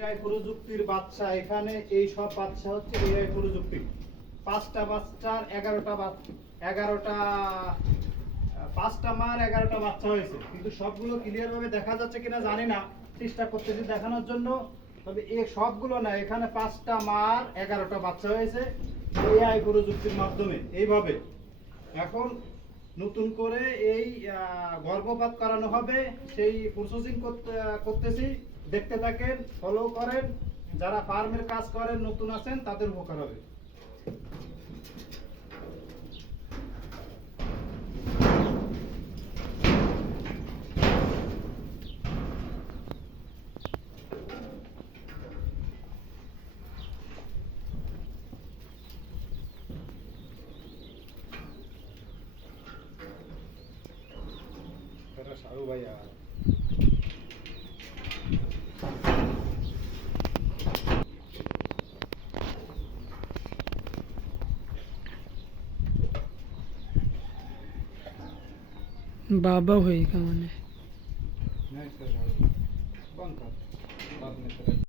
AI প্রযুক্তির বাচ্চা এখানে এই সব বাচ্চা হচ্ছে এআই প্রযুক্তি। 5টা বাচ্চার 11টা 5টা মার 11টা বাচ্চা হয়েছে, কিন্তু সবগুলো ক্লিয়ার ভাবে দেখা যাচ্ছে কিনা জানি না, চেষ্টা করতেছি দেখানোর জন্য। তবে এই সবগুলো না, এখানে 5টা মার 11টা বাচ্চা হয়েছে এআই প্রযুক্তির মাধ্যমে এইভাবে। এখন নতুন করে এই গর্ভপাত করানো হবে, সেই প্রসেসিং করতেছি। দেখতে থাকেন, ফলো করেন। যারা ফার্মের কাজ করেন, নতুন আছেন, তাদের উপকার হবে। সারু ভাইয়া बाबा होई का माने नहीं सर, बंद कर बाद में